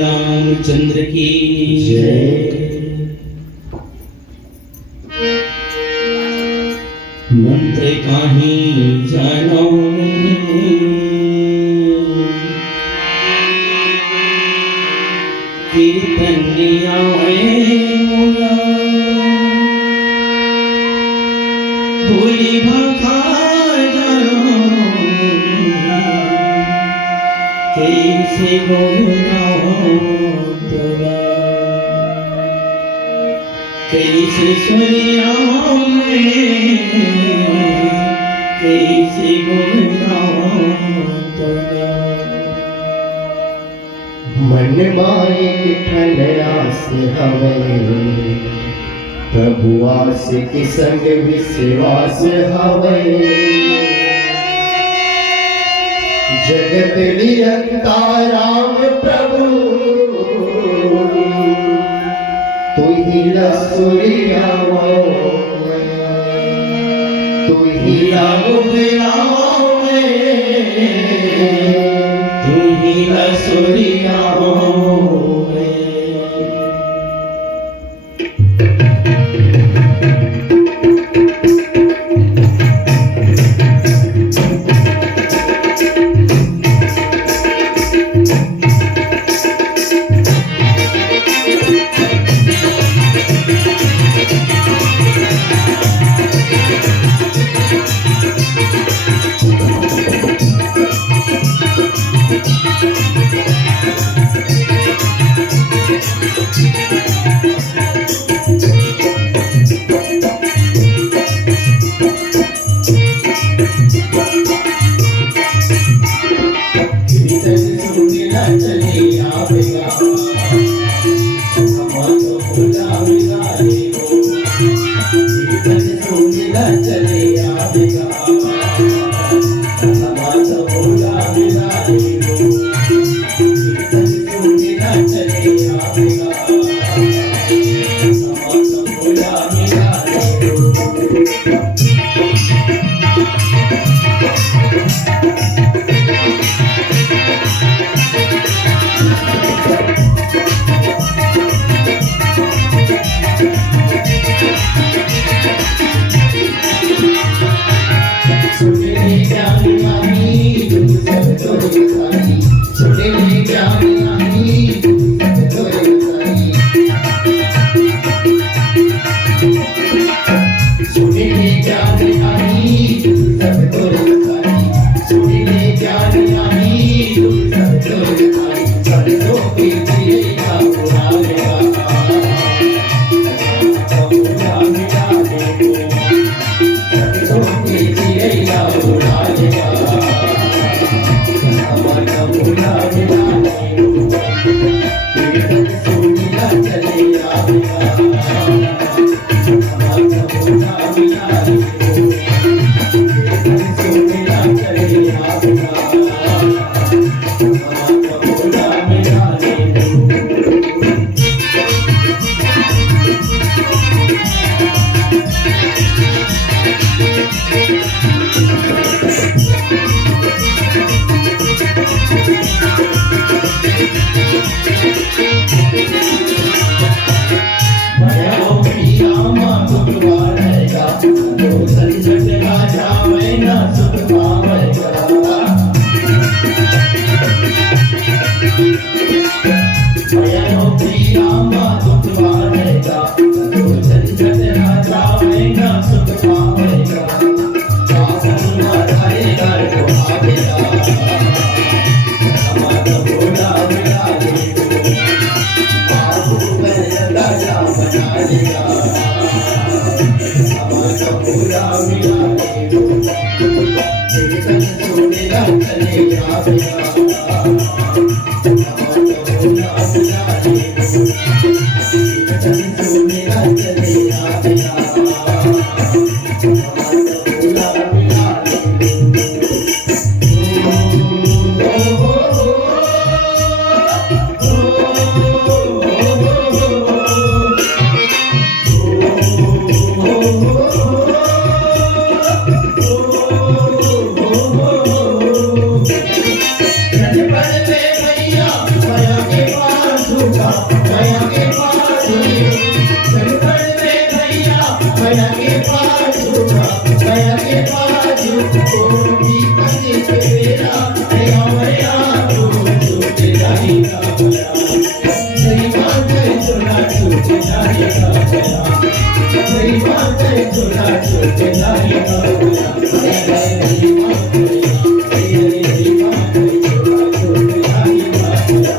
रामचंद्र की जय। मंत्र काहीं जानो कीर्तनिया मोला भोली भाखा जानो कैसे गोविंदा तोरा कैसे सोनिया कैसे गोविंदा तोरा मन माए ठन आस हवे प्रभु आस के संग विश्वास हवे जगत निरंता राम प्रभु तू ही लसुरिया तू ही तू ही लसुरिया चोरा छूट जाई बाबूया हाय हाय नहीं मां तेरी नहीं मां चोरा छूट जाई बाबूया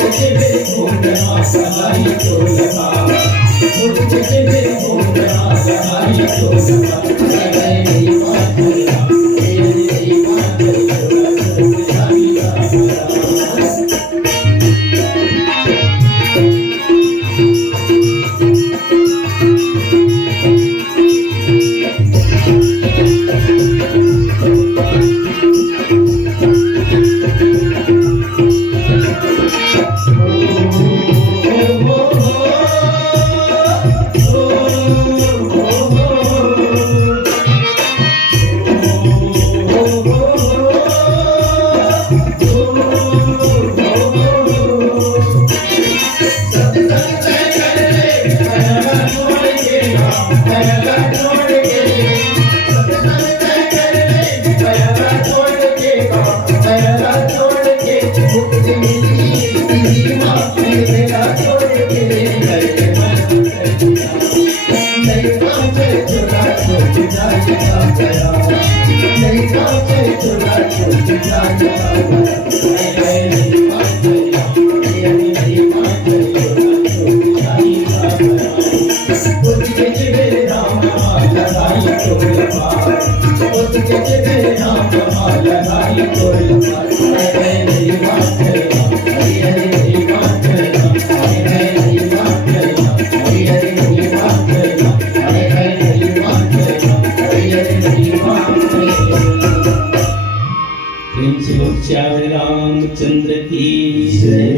मुझे बे घूमना सहाई चोला मुझे बे घूमना सहाई चोला हाय हाय नहीं मां तेरी नहीं मां चोरा छूट जाई बाबूया श्याम रामचंद्र की जय।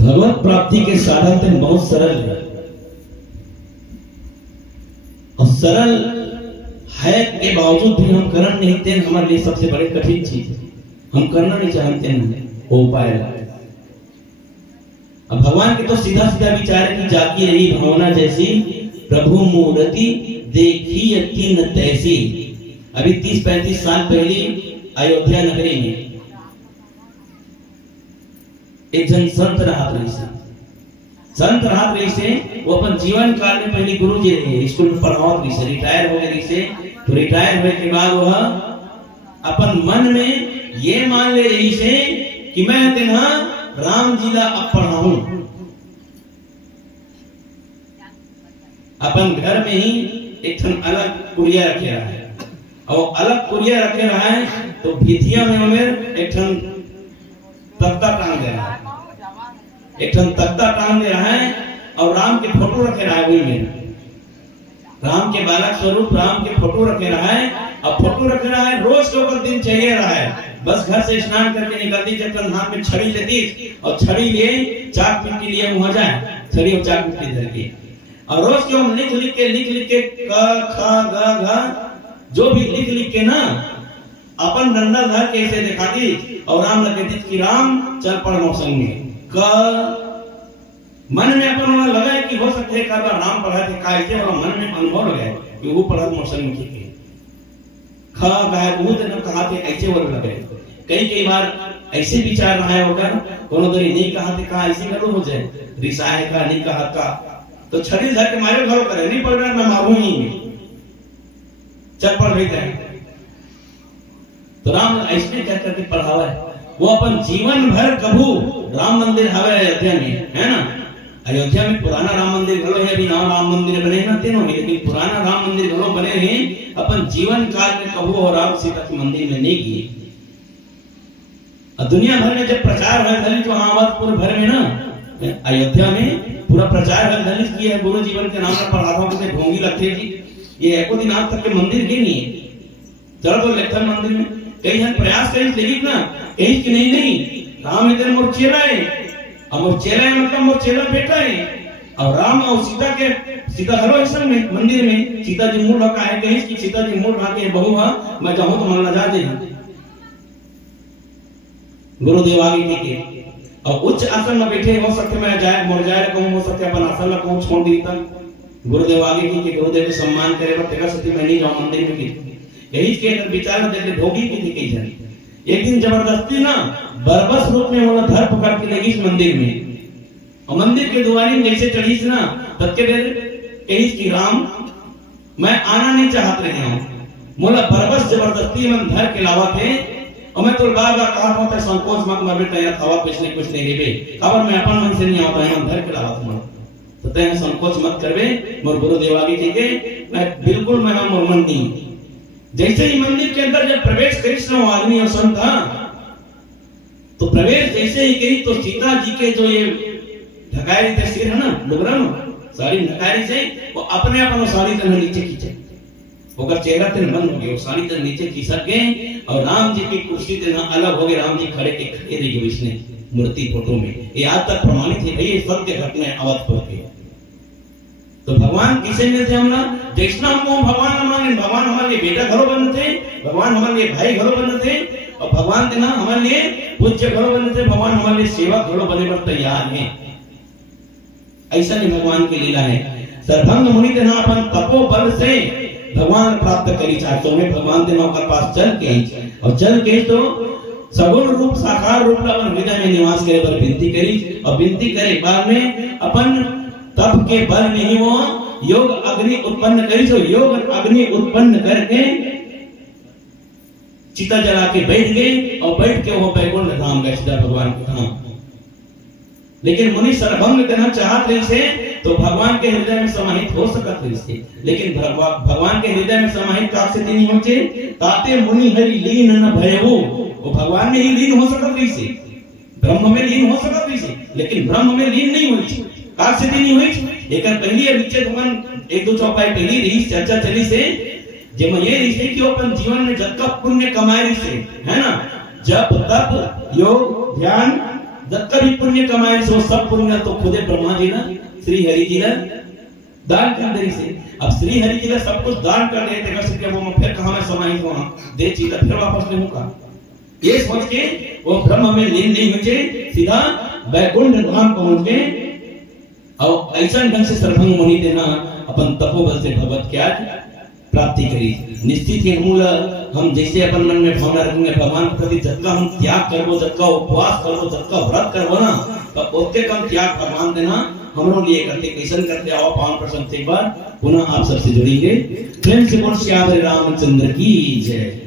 भगवत प्राप्ति के साधन तो बहुत सरल है और सरल है के बावजूद भी हम करना नहीं देते हमारे लिए सबसे बड़ी कठिन चीज है। हम करना नहीं चाहते हैं हो पाएगा। अब भगवान के तो सीधा सीधा विचार है कि जागी रही भावना जैसी प्रभु मूर्ति देखी यति न तैसी। अभी 30-35 साल पहले अयोध्या नगरी में एक जन संत रहा रही से वो अपन जीवन काल में पहले गुरु जी रहे, स्कूल में पढ़ावत रही से, रिटायर हो गए से, तो रिटायर होने के बाद वह अपन मन में ये मान ले रही से कि मैं तेना राम जी ला अब पढ़ाऊं। अपन घर में ही एक अलग कुरिया रखे रहा है और अलग कुरिया रखे रहा है तो भितिया में हमें एक तख्ता टांग दे रहा है, एक तख्ता टांग दे रहा है और राम के फोटो रखे रहा है। वही में राम के बालक स्वरूप राम के फोटो रखे रहा है और फोटो रखे रहा है। रोज के ऊपर दिन चाहिए रहा है, बस घर से स्नान करके निकलती जब हाथ में छड़ी लेती और छड़ी लिए चाक मिट्टी लिए वहां जाए, छड़ी और चाक मिट्टी धर के और रोज के हम लिख के क ख ग घ जो भी लिख के ना अपन डंडा धर के ऐसे दिखाती और राम कहती कि राम चल पढ़ मौसम में क मन में अपन वहां लगा कि हो सकते है का राम पढ़ा थे का ऐसे वाला मन में अनुभव लगा कि वो पढ़ा मौसम में की ख गाय बहुत न कहा थे ऐसे वाला लगे। कई बार ऐसे विचार रहा है होकर कोनो दरी नहीं कहा थे का ऐसे करो हो जाए रिसाए का नहीं कहा का तो छड़ी धर के मारे घर करे नहीं पढ़ रहा मैं मारूं ही चल पढ़ रही है। तो राम ऐसे कह करके पढ़ावा है वो अपन जीवन भर कभू राम मंदिर हवे अयोध्या में है ना। अयोध्या में पुराना राम मंदिर घलो है, अभी नवा राम मंदिर बने ना तीनों में, लेकिन पुराना राम मंदिर घलो बने हैं। अपन जीवन काल में कभू और राम सीता के मंदिर में नहीं गए। और दुनिया भर में जब प्रचार है दलित वहां पूरे भर में ना अयोध्या में पूरा प्रचार है दलित किया है गुरु जीवन के नाम पर पढ़ाता को भोंगी लगते जी ये एको दिन आज तक के मंदिर के नहीं है। चलो तो लेखन मंदिर में कई जन प्रयास करें लेकिन ना कहीं कि नहीं राम इधर मोर चेला है और मोर चेला है मतलब मोर चेला बेटा है और राम और सीता के सीता हरो ऐसा में मंदिर में सीता जी मूल रखा है कहीं कि सीता जी मूल रखे बहु मैं जाऊं तो मन लजा दे गुरुदेव आगे के और उच्च आसन में बैठे हो सकते मैं जाए मोर जाए कहूं हो सकते अपन आसन में कहूं छोड़ दी तक गुरुदेव आगे की गुरुदेव सम्मान करे बस तेरा सती मैं नहीं जाऊं मंदिर में की यही के अगर विचार में देते भोगी की थी कई जन एक दिन जबरदस्ती ना बरबस रूप में वो धर पकड़ के लगी इस मंदिर में और मंदिर के दुआरी में जैसे चढ़ीस ना तब के बेर कही कि राम मैं आना नहीं चाहत रहे हूं, मोला बरबस जबरदस्ती मन धर के लावा थे और मैं तो बार बार कहा होता संकोच मत मर बेटा यार खावा कुछ नहीं हेबे खबर मैं अपन मन से नहीं आता है मन धर के लावा था तो तय संकोच मत करबे मोर गुरुदेव आगे जी के मैं बिल्कुल मैं मोर मन नहीं। जैसे ही मंदिर के अंदर जब प्रवेश करिस ना आदमी और संत तो प्रवेश जैसे ही करी तो सीता जी के जो ये ढकाई थे सिर है ना लुगरा साड़ी ढकाई से वो अपने आप वो साड़ी तन नीचे खींचे होकर चेहरा तेरे बंद हो गया वो साड़ी तन नीचे खींच गए और राम जी की कुर्सी से ना अलग हो गए राम जी खड़े के खड़े रह गए विष्णु मूर्ति फोटो में ये आज तक प्रमाणित है ये सत्य घटना अवध पर के। तो भगवान किसे मिलते हम ना जैसा हमको भगवान हमारे लिए बेटा घरों बनते भगवान हमारे लिए भाई घरों बनते और भगवान के ना हमारे लिए पूज्य घरों बनते भगवान हमारे लिए सेवा घरों बने पर तैयार है। ऐसा नहीं भगवान की लीला है। सर्वंग मुनि देना अपन तपो बल से भगवान प्राप्त करी चाहते में भगवान देना के पास चल के तो सगुण रूप साकार रूप अपन हृदय में निवास करे पर विनती करी और विनती करे बाद में अपन तप के बल में ही वो योग अग्नि उत्पन्न करी जो योग अग्नि उत्पन्न करके चिता जला के बैठ गए और बैठ के वो बैकुंठ धाम गए सीधा भगवान के धाम। लेकिन मुनि सर्वभंग देना चाहत रही से तो भगवान के हृदय में समाहित हो सकत रही से लेकिन भगवान के हृदय में समाहित का से नहीं होचे ताते मुनि हरि लीन न भयऊ वो भगवान में ही लीन हो सकत रही से ब्रह्म में लीन हो सकत रही से लेकिन ब्रह्म में लीन नहीं हुई का से नहीं हुई एक पहली विचय भगवान एक दो चौपाई पहली रही चर्चा चली से जब ये रही से कि अपन जीवन में जब तक पुण्य कमाए से है ना जब तप योग ध्यान जब भी पुण्य कमाए से वो सब पुण्य तो खुदे ब्रह्मा जी ना श्री हरि जी ना दान कर दे से अब श्री हरि जी ने सब कुछ दान कर देते कर सके वो फिर कहां में समाहित हुआ दे चीज फिर वापस ले मुका ये सोच के वो ब्रह्म में लीन नहीं हुए सीधा वैकुंठ धाम पहुंच गए और ऐसा ढंग से सर्वभंग मुनि देना अपन तपोबल से भगवत क्या प्राप्ति करी निश्चित ही हम जैसे अपन मन में भावना रखेंगे भगवान के प्रति जब हम त्याग करबो जब उपवास करबो जब व्रत करबो ना तब उसके कम त्याग भगवान देना हमरो लिए करते कैसन करते आओ पावन प्रसंग से एक बार पुनः आप सबसे जुड़ेंगे प्रेम से बोल श्री रामचंद्र की जय।